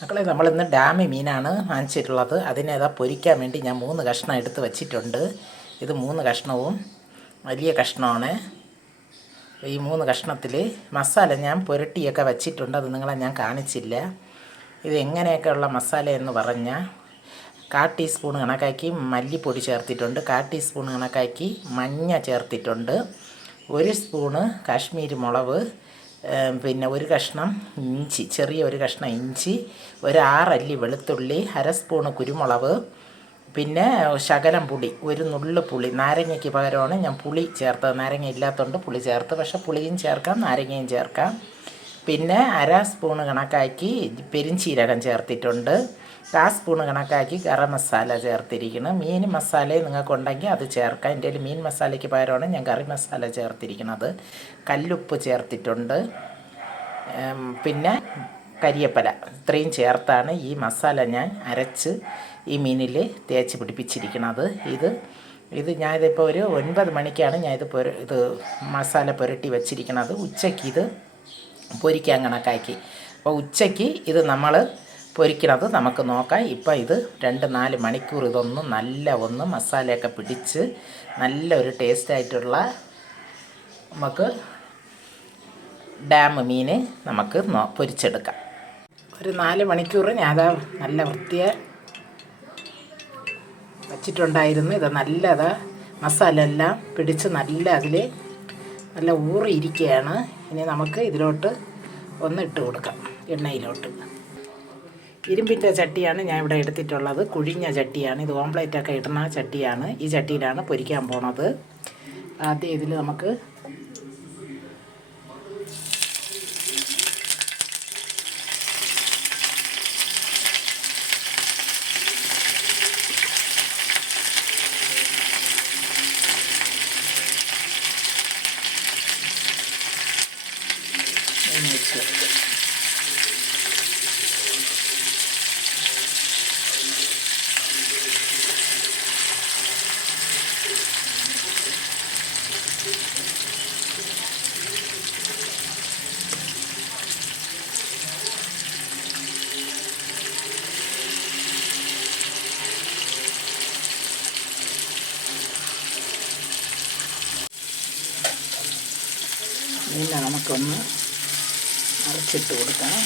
മക്കളെ, നമ്മളിന്ന് ഡാമി മീനാണ് വാങ്ങിച്ചിട്ടുള്ളത്. അതിനേതാ പൊരിക്കാൻ വേണ്ടി ഞാൻ 3 കഷ്ണം എടുത്ത് വച്ചിട്ടുണ്ട്. ഇത് 3 കഷ്ണവും വലിയ കഷ്ണമാണ്. ഈ 3 കഷ്ണത്തിൽ മസാല ഞാൻ പുരട്ടിയൊക്കെ വച്ചിട്ടുണ്ട്. അത് നിങ്ങളെ ഞാൻ കാണിച്ചില്ല. ഇത് എങ്ങനെയൊക്കെയുള്ള മസാല എന്ന് പറഞ്ഞാൽ 1/4 ടീസ്പൂൺ കണക്കാക്കി മല്ലിപ്പൊടി ചേർത്തിട്ടുണ്ട്, 1/4 ടീസ്പൂൺ കണക്കാക്കി മഞ്ഞ ചേർത്തിട്ടുണ്ട്, 1 സ്പൂണ് കാശ്മീരി മുളക്, പിന്നെ 1 കഷ്ണം ഇഞ്ചി, ചെറിയ 1 കഷ്ണം ഇഞ്ചി, 6 അല്ലി വെളുത്തുള്ളി, 1/2 സ്പൂണ് കുരുമുളക്, പിന്നെ ശകലം പുളി, 1 നുള്ളു പുളി. നാരങ്ങയ്ക്ക് പകരമാണ് ഞാൻ പുളി ചേർത്തത്. നാരങ്ങ ഇല്ലാത്തതുകൊണ്ട് പുളി ചേർത്ത്, പക്ഷേ പുളിയും ചേർക്കാം നാരങ്ങയും ചേർക്കാം. പിന്നെ 1/2 സ്പൂണ് കണക്കാക്കി പെരിഞ്ചീരകം ചേർത്തിട്ടുണ്ട്, 1/4 സ്പൂണ് കണക്കാക്കി ഗരം മസാല ചേർത്തിരിക്കണം. മീൻ മസാല നിങ്ങൾക്കുണ്ടെങ്കിൽ അത് ചേർക്കാം. എൻ്റെ കയ്യിൽ മീൻ മസാലയ്ക്ക് പകരമാണ് ഞാൻ കറി മസാല ചേർത്തിരിക്കുന്നത്. കല്ലുപ്പ് ചേർത്തിട്ടുണ്ട്, പിന്നെ കരിയപ്പല. ഇത്രയും ചേർത്താണ് ഈ മസാല ഞാൻ അരച്ച് ഈ മീനിൽ തേച്ച് പിടിപ്പിച്ചിരിക്കുന്നത്. ഇത് ഞാനിതിപ്പോൾ ഒരു 9 മണിക്കാണ് ഇത് മസാല പുരട്ടി വച്ചിരിക്കുന്നത്. ഉച്ചയ്ക്ക് ഇത് പൊരിക്കാൻ കണക്കാക്കി. അപ്പോൾ ഉച്ചയ്ക്ക് ഇത് നമ്മൾ പൊരിക്കുന്നത് നമുക്ക് നോക്കാം. ഇപ്പം ഇത് 2-4 മണിക്കൂർ ഇതൊന്ന് മസാലയൊക്കെ പിടിച്ച് നല്ലൊരു ടേസ്റ്റായിട്ടുള്ള നമുക്ക് ഡാം മീൻ നമുക്ക് പൊരിച്ചെടുക്കാം. ഒരു 4 മണിക്കൂർ ഞാൻ നല്ല വൃത്തിയെ വച്ചിട്ടുണ്ടായിരുന്നു. ഇത് നല്ലത് മസാല എല്ലാം പിടിച്ച് നല്ല ഊറിയിരിക്കുകയാണ്. ഇനി നമുക്ക് ഇതിലോട്ട് ഒന്ന് ഇട്ട് കൊടുക്കാം, എണ്ണയിലോട്ട്. ഇരുമ്പിൻ്റെ ചട്ടിയാണ് ഞാൻ ഇവിടെ എടുത്തിട്ടുള്ളത്. കുഴിഞ്ഞ ചട്ടിയാണ് ഇത്. ഓംപ്ലേറ്റൊക്കെ ഇടുന്ന ചട്ടിയാണ്. ഈ ചട്ടിയിലാണ് പൊരിക്കാൻ പോണത്. ആദ്യം ഇതിൽ നമുക്ക് മീനെ നമുക്കൊന്ന് അരച്ചിട്ട് കൊടുക്കണം.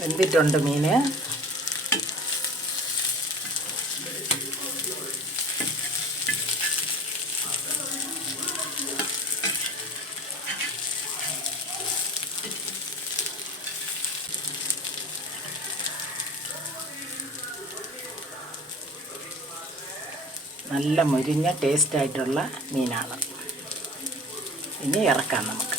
വെന്തിട്ടുണ്ട് മീൻ. നല്ല മുരിഞ്ഞ ടേസ്റ്റായിട്ടുള്ള മീനാണ്. ഇനി ഇറക്കാം നമുക്ക്.